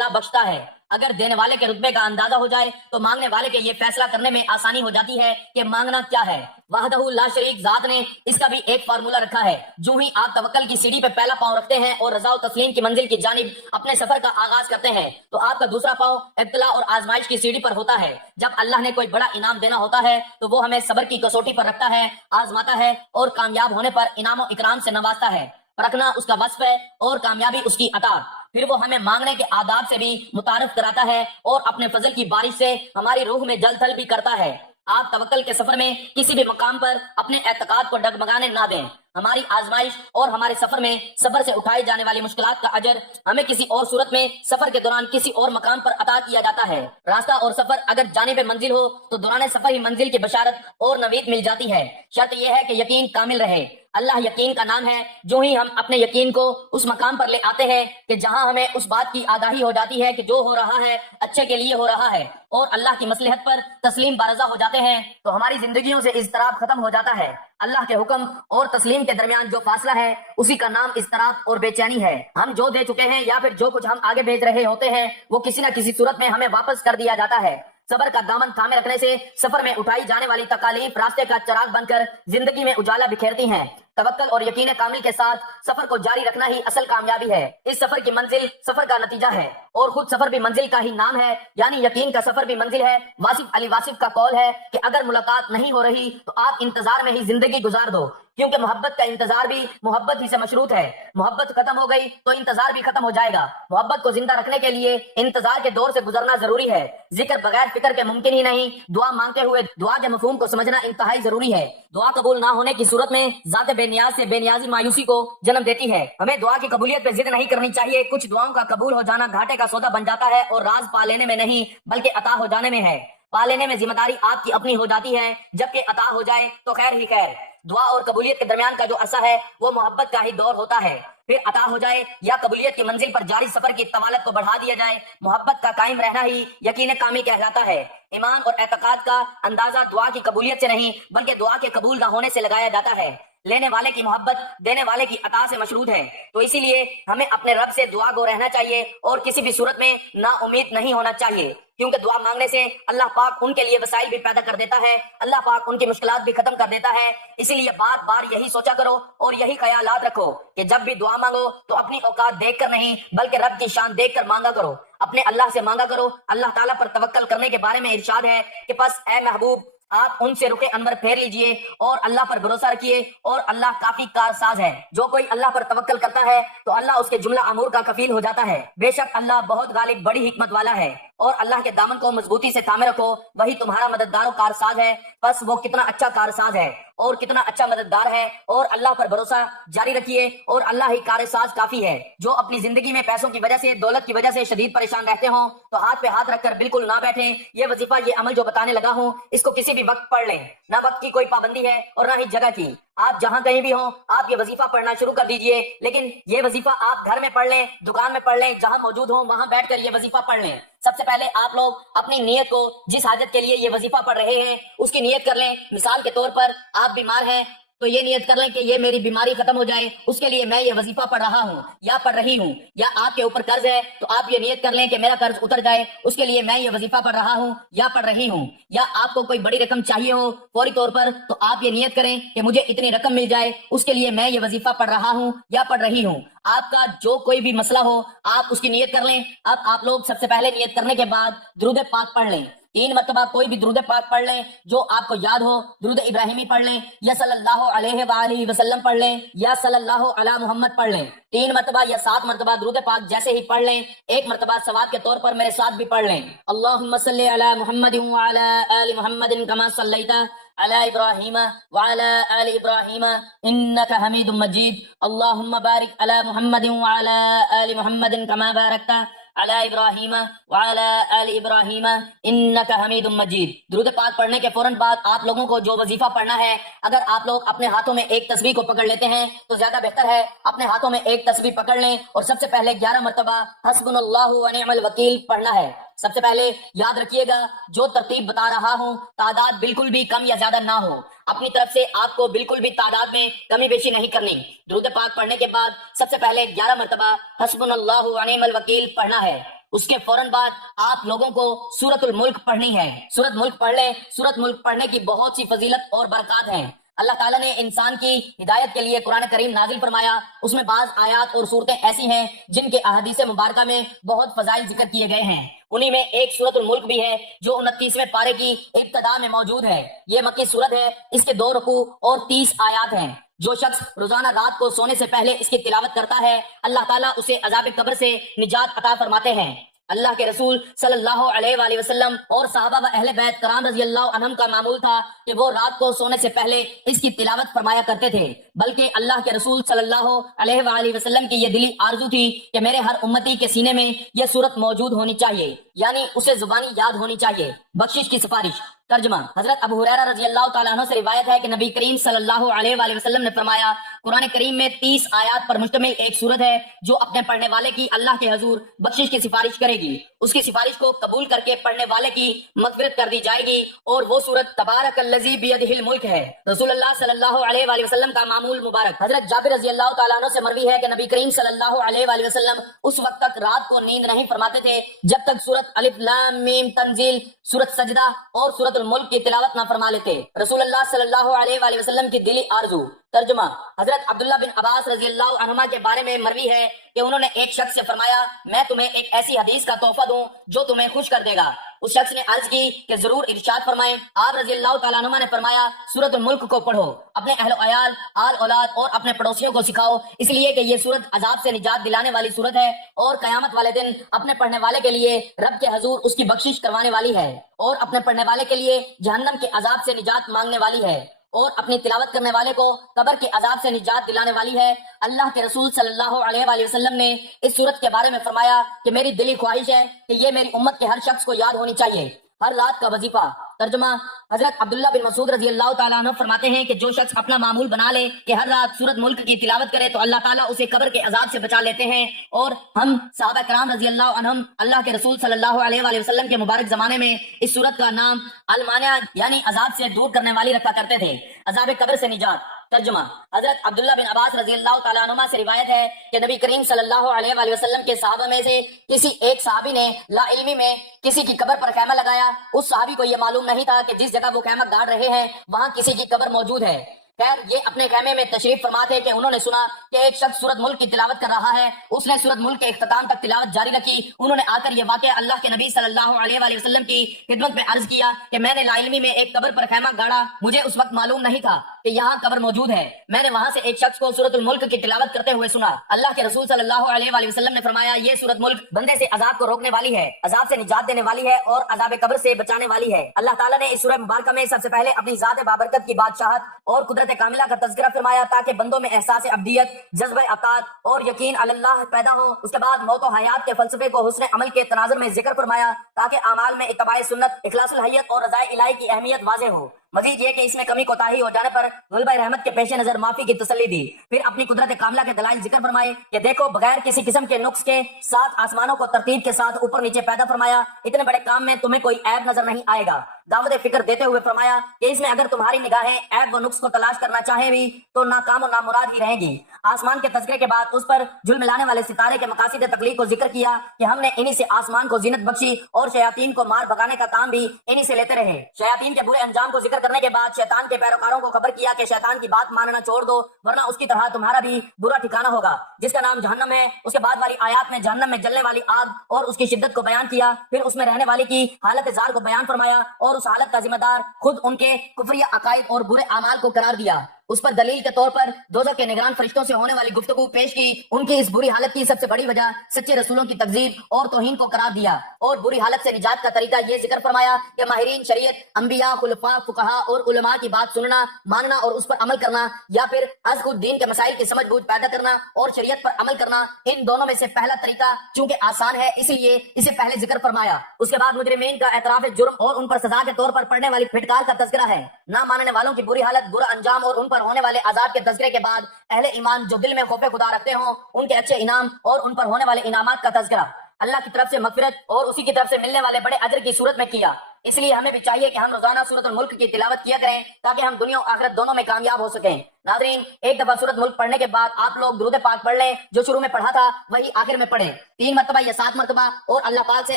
اطلاع بخشتا ہے۔ اگر دینے والے کے رتبے کا اندازہ ہو جائے تو مانگنے والے کے یہ فیصلہ کرنے میں آسانی ہو جاتی ہے کہ مانگنا کیا ہے۔ وحدہ لا شریک ذات نے اس کا بھی ایک فارمولہ رکھا ہے۔ جو ہی آپ توکل کی سیڑھی پہ پہلا پاؤں رکھتے ہیں اور رضا و تسلیم کی منزل کی جانب اپنے سفر کا آغاز کرتے ہیں تو آپ کا دوسرا پاؤں ابتلا اور آزمائش کی سیڑھی پر ہوتا ہے۔ جب اللہ نے کوئی بڑا انعام دینا ہوتا ہے تو وہ ہمیں صبر کی کسوٹی پر رکھتا ہے، آزماتا ہے اور کامیاب ہونے پر انعام و اکرام سے نوازتا ہے۔ پرکھنا اس کا وصف ہے اور کامیابی اس کی عطا۔ پھر وہ ہمیں مانگنے کے آداب سے بھی متعارف کراتا ہے اور اپنے فضل کی بارش سے ہماری روح میں جل تھل بھی کرتا ہے۔ آپ توکل کے سفر میں کسی بھی مقام پر اپنے اعتقاد کو ڈگمگانے نہ دیں۔ ہماری آزمائش اور ہمارے سفر میں صبر سے اٹھائی جانے والی مشکلات کا اجر ہمیں کسی اور صورت میں سفر کے دوران کسی اور مقام پر عطا کیا جاتا ہے۔ راستہ اور سفر اگر جانب منزل ہو تو دوران سفر ہی منزل کی بشارت اور نوید مل جاتی ہے۔ شرط یہ ہے کہ یقین کامل رہے۔ اللہ یقین کا نام ہے۔ جو ہی ہم اپنے یقین کو اس مقام پر لے آتے ہیں کہ جہاں ہمیں اس بات کی آگاہی ہو جاتی ہے کہ جو ہو رہا ہے اچھے کے لیے ہو رہا ہے اور اللہ کی مصلحت پر تسلیم بارضا ہو جاتے ہیں تو ہماری زندگیوں سے اضطراب ختم ہو جاتا ہے۔ اللہ کے حکم اور تسلیم کے درمیان جو فاصلہ ہے اسی کا نام اضطراب اور بے چینی ہے۔ ہم جو دے چکے ہیں یا پھر جو کچھ ہم آگے بھیج رہے ہوتے ہیں وہ کسی نہ کسی صورت میں ہمیں واپس کر دیا جاتا ہے۔ صبر کا دامن تھامے رکھنے سے سفر میں اٹھائی جانے والی تکالیف راستے کا چراغ بن کر زندگی میں اجالا بکھیرتی ہیں۔ توکل اور یقین کامل کے ساتھ سفر کو جاری رکھنا ہی اصل کامیابی ہے۔ اس سفر کی منزل سفر کا نتیجہ ہے اور خود سفر بھی منزل کا ہی نام ہے، یعنی یقین کا سفر بھی منزل ہے۔ واصف علی واصف کا قول ہے کہ اگر ملاقات نہیں ہو رہی تو آپ انتظار میں ہی زندگی گزار دو، کیونکہ محبت کا انتظار بھی محبت ہی سے مشروط ہے۔ محبت ختم ہو گئی تو انتظار بھی ختم ہو جائے گا۔ محبت کو زندہ رکھنے کے لیے انتظار کے دور سے گزرنا ضروری ہے۔ ذکر بغیر فکر کے ممکن ہی نہیں۔ دعا مانگتے ہوئے دعا کے مفہوم کو سمجھنا انتہائی ضروری ہے۔ دعا قبول نہ ہونے کی صورت میں ذات بے نیاز سے بے نیازی مایوسی کو جنم دیتی ہے۔ ہمیں دعا کی قبولیت پہ ضد نہیں کرنی چاہیے۔ کچھ دعاؤں کا قبول ہو جانا گھاٹے کا سودا بن جاتا ہے اور راز پا لینے میں نہیں بلکہ عطا ہو جانے میں ہے۔ پا لینے میں ذمہ داری آپ کی اپنی ہو جاتی ہے، جبکہ عطا ہو جائے تو خیر ہی خیر۔ دعا اور قبولیت کے درمیان کا جو عرصہ ہے وہ محبت کا ہی دور ہوتا ہے۔ پھر عطا ہو جائے یا قبولیت کی منزل پر جاری سفر کی طوالت کو بڑھا دیا جائے، محبت کا قائم رہنا ہی یقین کامل کہلاتا ہے۔ ایمان اور اعتقاد کا اندازہ دعا کی قبولیت سے نہیں بلکہ دعا کے قبول نہ ہونے سے لگایا جاتا ہے۔ لینے والے کی محبت دینے والے کی عطا سے مشروط ہے، تو اسی لیے ہمیں اپنے رب سے دعا گو رہنا چاہیے اور کسی بھی صورت میں نا امید نہیں ہونا چاہیے، کیونکہ دعا مانگنے سے اللہ پاک ان کے لیے وسائل بھی پیدا کر دیتا ہے، اللہ پاک ان کی مشکلات بھی ختم کر دیتا ہے۔ اسی لیے بار بار یہی سوچا کرو اور یہی خیالات رکھو کہ جب بھی دعا مانگو تو اپنی اوقات دیکھ کر نہیں بلکہ رب کی شان دیکھ کر مانگا کرو، اپنے اللہ سے مانگا کرو۔ اللہ تعالیٰ پر توکل کرنے کے بارے میں ارشاد ہے کہ پس اے محبوب آپ ان سے رخ انور پھیر لیجئے اور اللہ پر بھروسہ رکھیے اور اللہ کافی کارساز ہے۔ جو کوئی اللہ پر توکل کرتا ہے تو اللہ اس کے جملہ امور کا کفیل ہو جاتا ہے۔ بے شک اللہ بہت غالب بڑی حکمت والا ہے۔ اور اللہ کے دامن کو مضبوطی سے تھامے رکھو، وہی تمہارا مددگار و کارساز ہے۔ بس وہ کتنا اچھا کارساز ہے اور کتنا اچھا مددگار ہے، اور اللہ پر بھروسہ جاری رکھیے اور اللہ ہی کارساز کافی ہے۔ جو اپنی زندگی میں پیسوں کی وجہ سے دولت کی وجہ سے شدید پریشان رہتے ہوں تو ہاتھ پہ ہاتھ رکھ کر بالکل نہ بیٹھیں۔ یہ وظیفہ یہ عمل جو بتانے لگا ہوں اس کو کسی بھی وقت پڑھ لیں، نہ وقت کی کوئی پابندی ہے اور نہ ہی جگہ کی۔ آپ جہاں کہیں بھی ہوں آپ یہ وظیفہ پڑھنا شروع کر دیجئے، لیکن یہ وظیفہ آپ گھر میں پڑھ لیں، دکان میں پڑھ لیں، جہاں موجود ہوں وہاں بیٹھ کر یہ وظیفہ پڑھ لیں۔ سب سے پہلے آپ لوگ اپنی نیت کو جس حاجت کے لیے یہ وظیفہ پڑھ رہے ہیں اس کی نیت کر لیں۔ مثال کے طور پر آپ بیمار ہیں تو یہ نیت کر لیں کہ یہ میری بیماری ختم ہو جائے، اس کے لیے میں یہ وظیفہ پڑھ رہا ہوں یا پڑھ رہی ہوں۔ یا آپ کے اوپر قرض ہے تو آپ یہ نیت کر لیں کہ میرا قرض اتر جائے، اس کے لیے میں یہ وظیفہ پڑھ رہا ہوں یا پڑھ رہی ہوں۔ یا آپ کو کوئی بڑی رقم چاہیے ہو فوری طور پر تو آپ یہ نیت کریں کہ مجھے اتنی رقم مل جائے، اس کے لیے میں یہ وظیفہ پڑھ رہا ہوں یا پڑھ رہی ہوں۔ آپ کا جو کوئی بھی مسئلہ ہو آپ اس کی نیت کر لیں۔ اب آپ لوگ سب سے پہلے نیت کرنے کے بعد درود پاک پڑھ لیں۔ 3 مرتبہ کوئی بھی درود پاک پڑھ لیں جو آپ کو یاد ہو۔ درود ابراہیمی پڑھ لیں یا صلی اللہ علیہ وآلہ وسلم پڑھ لیں یا صلی اللہ علی محمد پڑھ لیں۔ 3 مرتبہ یا 7 مرتبہ درود پاک جیسے ہی پڑھ لیں، 1 مرتبہ ثواب کے طور پر میرے ساتھ بھی پڑھ لیں۔ اللہم صلی علی محمد وعلی آل محمد کما صلیت علی ابراہیم وعلی آل ابراہیم انک حمید مجید۔ اللہم بارک علی محمد وعلی آل محمد کما بارکت علی ابراہیم وعلی آل ابراہیم انک حمید مجید۔ درود پاک پڑھنے کے فوراً بعد آپ لوگوں کو جو وظیفہ پڑھنا ہے، اگر آپ لوگ اپنے ہاتھوں میں ایک تسبیح کو پکڑ لیتے ہیں تو زیادہ بہتر ہے۔ اپنے ہاتھوں میں ایک تسبیح پکڑ لیں اور سب سے پہلے 11 مرتبہ حسبنا اللہ ونعم الوکیل پڑھنا ہے۔ سب سے پہلے یاد رکھیے گا جو ترتیب بتا رہا ہوں تعداد بالکل بھی کم یا زیادہ نہ ہو، اپنی طرف سے آپ کو بالکل بھی تعداد میں کمی بیشی نہیں کرنی۔ درود پاک پڑھنے کے بعد سب سے پہلے 11 مرتبہ حسبنا اللہ ونعم الوکیل پڑھنا ہے۔ اس کے فوراً بعد آپ لوگوں کو سورت الملک پڑھنی ہے۔ سورت ملک پڑھ لیں۔ سورت ملک پڑھنے کی بہت سی فضیلت اور برکات ہیں۔ اللہ تعالیٰ نے انسان کی ہدایت کے لیے قرآن کریم نازل فرمایا۔ اس میں بعض آیات اور صورتیں ایسی ہیں جن کے احادیث مبارکہ میں بہت فضائل ذکر کیے گئے ہیں۔ انہی میں ایک سورت الملک بھی ہے جو 29ویں پارے کی ابتدا میں موجود ہے۔ یہ مکی سورت ہے۔ اس کے 2 رکوع اور 30 آیات ہیں۔ جو شخص روزانہ رات کو سونے سے پہلے اس کی تلاوت کرتا ہے اللہ تعالیٰ اسے عذاب قبر سے نجات عطا فرماتے ہیں۔ اللہ کے رسول صلی اللہ علیہ وآلہ وسلم اور صحابہ و اہل بیت کرام رضی اللہ عنہم کا معمول تھا کہ وہ رات کو سونے سے پہلے اس کی تلاوت فرمایا کرتے تھے، بلکہ اللہ کے رسول صلی اللہ علیہ وآلہ وسلم کی یہ دلی آرزو تھی کہ میرے ہر امتی کے سینے میں یہ صورت موجود ہونی چاہیے، یعنی اسے زبانی یاد ہونی چاہیے۔ بخشش کی سفارش۔ ترجمہ۔ حضرت ابو ہریرہ رضی اللہ تعالیٰ عنہ سے روایت ہے کہ نبی کریم صلی اللہ علیہ وآلہ وسلم نے فرمایا، قرآن کریم میں 30 آیات پر مشتمل ایک سورت ہے جو اپنے پڑھنے والے کی اللہ کے حضور بخشش کی سفارش کرے گی۔ اس کی سفارش کو قبول کر کے پڑھنے والے کی مغفرت کر دی جائے گی، اور وہ سورت تبارک الذی بیدہ الملک ہے۔ رسول اللہ صلی اللہ علیہ وآلہ وسلم کا معمول مبارک۔ حضرت جابر رضی اللہ تعالیٰ عنہ سے مروی ہے کہ نبی کریم صلی اللہ علیہ وآلہ وسلم اس وقت تک رات کو نیند نہیں فرماتے تھے جب تک سورت الف لام میم تنزیل، سورت سجدہ اور سورت الملک کی تلاوت نہ فرما لیتے۔ رسول اللہ صلی اللہ علیہ وآلہ وسلم کی دلی آرزو۔ ترجمہ۔ حضرت عبداللہ بن عباس رضی اللہ عنہما کے بارے میں مروی ہے کہ انہوں نے ایک شخص سے فرمایا، میں تمہیں ایک ایسی حدیث کا تحفہ دوں جو تمہیں خوش کر دے گا۔ اس شخص نے عرض کی کہ ضرور ارشاد فرمائیں۔ آپ رضی اللہ تعالیٰ عنہما نے فرمایا، سورت الملک کو پڑھو، اپنے اہل و عیال، آل اولاد اور اپنے پڑوسیوں کو سکھاؤ، اس لیے کہ یہ سورت عذاب سے نجات دلانے والی سورت ہے اور قیامت والے دن اپنے پڑھنے والے کے لیے رب کے حضور اس کی بخشش کروانے والی ہے، اور اپنے پڑھنے والے کے لیے جہنم کے عذاب سے نجات مانگنے والی ہے، اور اپنی تلاوت کرنے والے کو قبر کے عذاب سے نجات دلانے والی ہے۔ اللہ کے رسول صلی اللہ علیہ وآلہ وسلم نے اس صورت کے بارے میں فرمایا کہ میری دلی خواہش ہے کہ یہ میری امت کے ہر شخص کو یاد ہونی چاہیے، ہر رات کا وظیفہ۔ ترجمہ۔ حضرت عبداللہ بن مسعود رضی اللہ تعالیٰ عنہ فرماتے ہیں کہ جو شخص اپنا معمول بنا لے کہ ہر رات سورت ملک کی تلاوت کرے تو اللہ تعالیٰ اسے قبر کے عذاب سے بچا لیتے ہیں۔ اور ہم صحابہ کرام رضی اللہ عنہم اللہ کے رسول صلی اللہ علیہ وآلہ وسلم کے مبارک زمانے میں اس سورت کا نام المانع یعنی عذاب سے دور کرنے والی رکھا کرتے تھے، عذاب قبر سے نجات۔ ترجمہ۔ حضرت عبداللہ بن عباس رضی اللہ تعالیٰ عنہما سے روایت ہے کہ نبی کریم صلی اللہ علیہ وآلہ وسلم کے صحابہ میں سے کسی ایک صحابی نے لا علمی میں کسی کی قبر پر خیمہ لگایا۔ اس صحابی کو یہ معلوم نہیں تھا کہ جس جگہ وہ خیمہ گاڑ رہے ہیں وہاں کسی کی قبر موجود ہے۔ خیر، یہ اپنے خیمے میں تشریف فرما تھے کہ انہوں نے سنا کہ ایک شخص سورت ملک کی تلاوت کر رہا ہے۔ اس نے سورت ملک کے اختتام تک تلاوت جاری رکھی۔ انہوں نے آ کر یہ واقعہ اللہ کے نبی صلی اللہ علیہ وآلہ وسلم کی خدمت میں عرض کیا کہ میں نے لا علمی میں ایک قبر پر خیمہ گاڑا، مجھے اس وقت معلوم نہیں تھا کہ یہاں قبر موجود ہے، میں نے وہاں سے ایک شخص کو سورت الملک کی تلاوت کرتے ہوئے سنا۔ اللہ کے رسول صلی اللہ علیہ وآلہ وسلم نے فرمایا، یہ سورت ملک بندے سے عذاب کو روکنے والی ہے، عذاب سے نجات دینے والی ہے اور عذاب قبر سے بچانے والی ہے۔ اللہ تعالیٰ نے اس سورہ مبارکہ میں سب سے پہلے اپنی ذات بابرکت کی بادشاہت اور قدرت کاملہ کا تذکرہ فرمایا تاکہ بندوں میں احساس عبدیت، جذبہ اطاعت اور یقین علی اللہ پیدا ہو۔ اس کے بعد موت و حیات کے فلسفے کو حسن عمل کے تناظر میں ذکر فرمایا تاکہ اعمال میں اتباع سنت، اخلاص الحیت اور رضائے الہی کی اہمیت واضح ہو۔ مزید یہ کہ اس میں کمی کوتاہی ہو جانے پر غلبہ رحمت کے پیش نظر معافی کی تسلی دی۔ پھر اپنی قدرت کاملہ کے دلائل ذکر فرمائے کہ دیکھو بغیر کسی قسم کے نقص کے 7 آسمانوں کو ترتیب کے ساتھ اوپر نیچے پیدا فرمایا، اتنے بڑے کام میں تمہیں کوئی عیب نظر نہیں آئے گا۔ دعوت فکر دیتے ہوئے فرمایا کہ اس میں اگر تمہاری نگاہیں عیب و نقص کو تلاش کرنا چاہیں بھی تو ناکام و نامراد ہی رہیں گی۔ آسمان کے تذکرے کے بعد اس پر جھلملانے والے ستارے کے مقاصد تخلیق کو ذکر کیا کہ ہم نے انہی سے آسمان کو زینت بخشی اور شیاطین کو مار بھگانے کا کام بھی انہی سے لیتے رہے۔ شیاطین کے برے انجام کو ذکر کرنے کے بعد شیطان کے پیروکاروں کو خبر کیا کہ شیطان کی بات ماننا چھوڑ دو ورنہ اس کی طرح تمہارا بھی برا ٹھکانہ ہوگا جس کا نام جہنم ہے۔ اس کے بعد والی آیات میں جہنم میں جلنے والی آگ اور اس کی شدت کو بیان کیا، پھر اس میں رہنے والے کی حالت زار کو بیان فرمایا اور اس حالت کا ذمہ دار خود ان کے کفریہ عقائد اور برے اعمال کو قرار دیا۔ اس پر دلیل کے طور پر دوزخ کے نگران فرشتوں سے ہونے والی گفتگو پیش کی۔ ان کی اس بری حالت کی سب سے بڑی وجہ سچے رسولوں کی تکذیب اور توہین کو قرار دیا، اور بری حالت سے نجات کا طریقہ یہ ذکر فرمایا کہ ماہرین شریعت، انبیاء، خلفاء، فقہاء اور علماء کی بات سننا، ماننا اور اس پر عمل کرنا، یا پھر از خود دین کے مسائل کی سمجھ بوجھ پیدا کرنا اور شریعت پر عمل کرنا، ان دونوں میں سے پہلا طریقہ چونکہ آسان ہے اس لیے اسے پہلے ذکر فرمایا۔ اس کے بعد مجرمین کا اعتراف جرم اور ان پر سزا کے طور پر پڑنے والی پھٹکار کا تذکرہ ہے۔ نہ ماننے والوں کی بری حالت، برا انجام اور ان پر ہونے والے عذاب کے تذکرے کے بعد اہل ایمان جو دل میں خوف خدا رکھتے ہوں ان کے اچھے انعام اور ان پر ہونے والے انعامات کا تذکرہ اللہ کی طرف سے مغفرت اور اسی کی طرف سے ملنے والے بڑے اجر کی صورت میں کیا۔ اس لیے ہمیں بھی چاہیے کہ ہم روزانہ سورۃ الملک کی تلاوت کیا کریں تاکہ ہم دنیا و آخرت دونوں میں کامیاب ہو سکیں۔ ناظرین، ایک دفعہ سورۃ ملک پڑھنے کے بعد آپ لوگ درود پاک پڑھ لیں، جو شروع میں پڑھا تھا وہی آخر میں پڑھیں 3 مرتبہ یا 7 مرتبہ، اور اللہ پاک سے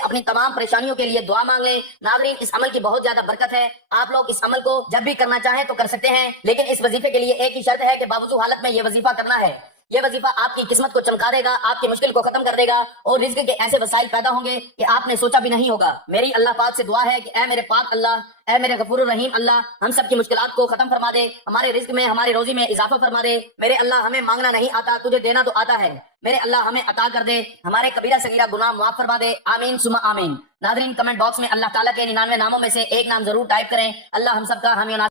اپنی تمام پریشانیوں کے لیے دعا مانگ لیں۔ ناظرین، اس عمل کی بہت زیادہ برکت ہے، آپ لوگ اس عمل کو جب بھی کرنا چاہیں تو کر سکتے ہیں، لیکن اس وظیفے کے لیے ایک ہی شرط ہے کہ باوضو حالت میں یہ وظیفہ کرنا ہے۔ یہ وظیفہ آپ کی قسمت کو چمکا دے گا، آپ کی مشکل کو ختم کر دے گا، اور رزق کے ایسے وسائل پیدا ہوں گے کہ آپ نے سوچا بھی نہیں ہوگا۔ میری اللہ پاک سے دعا ہے کہ اے میرے پاک اللہ، اے میرے غفور الرحیم اللہ، ہم سب کی مشکلات کو ختم فرما دے، ہمارے رزق میں، ہماری روزی میں اضافہ فرما دے۔ میرے اللہ، ہمیں مانگنا نہیں آتا، تجھے دینا تو آتا ہے، میرے اللہ ہمیں عطا کر دے، ہمارے کبیرہ صغیرہ گناہ معاف فرما دے، آمین ثم آمین۔ ناظرین، کمنٹ باکس میں اللہ تعالیٰ کے 99 ناموں میں سے ایک نام ضرور ٹائپ کریں۔ اللہ ہم سب کا حامی و ناصر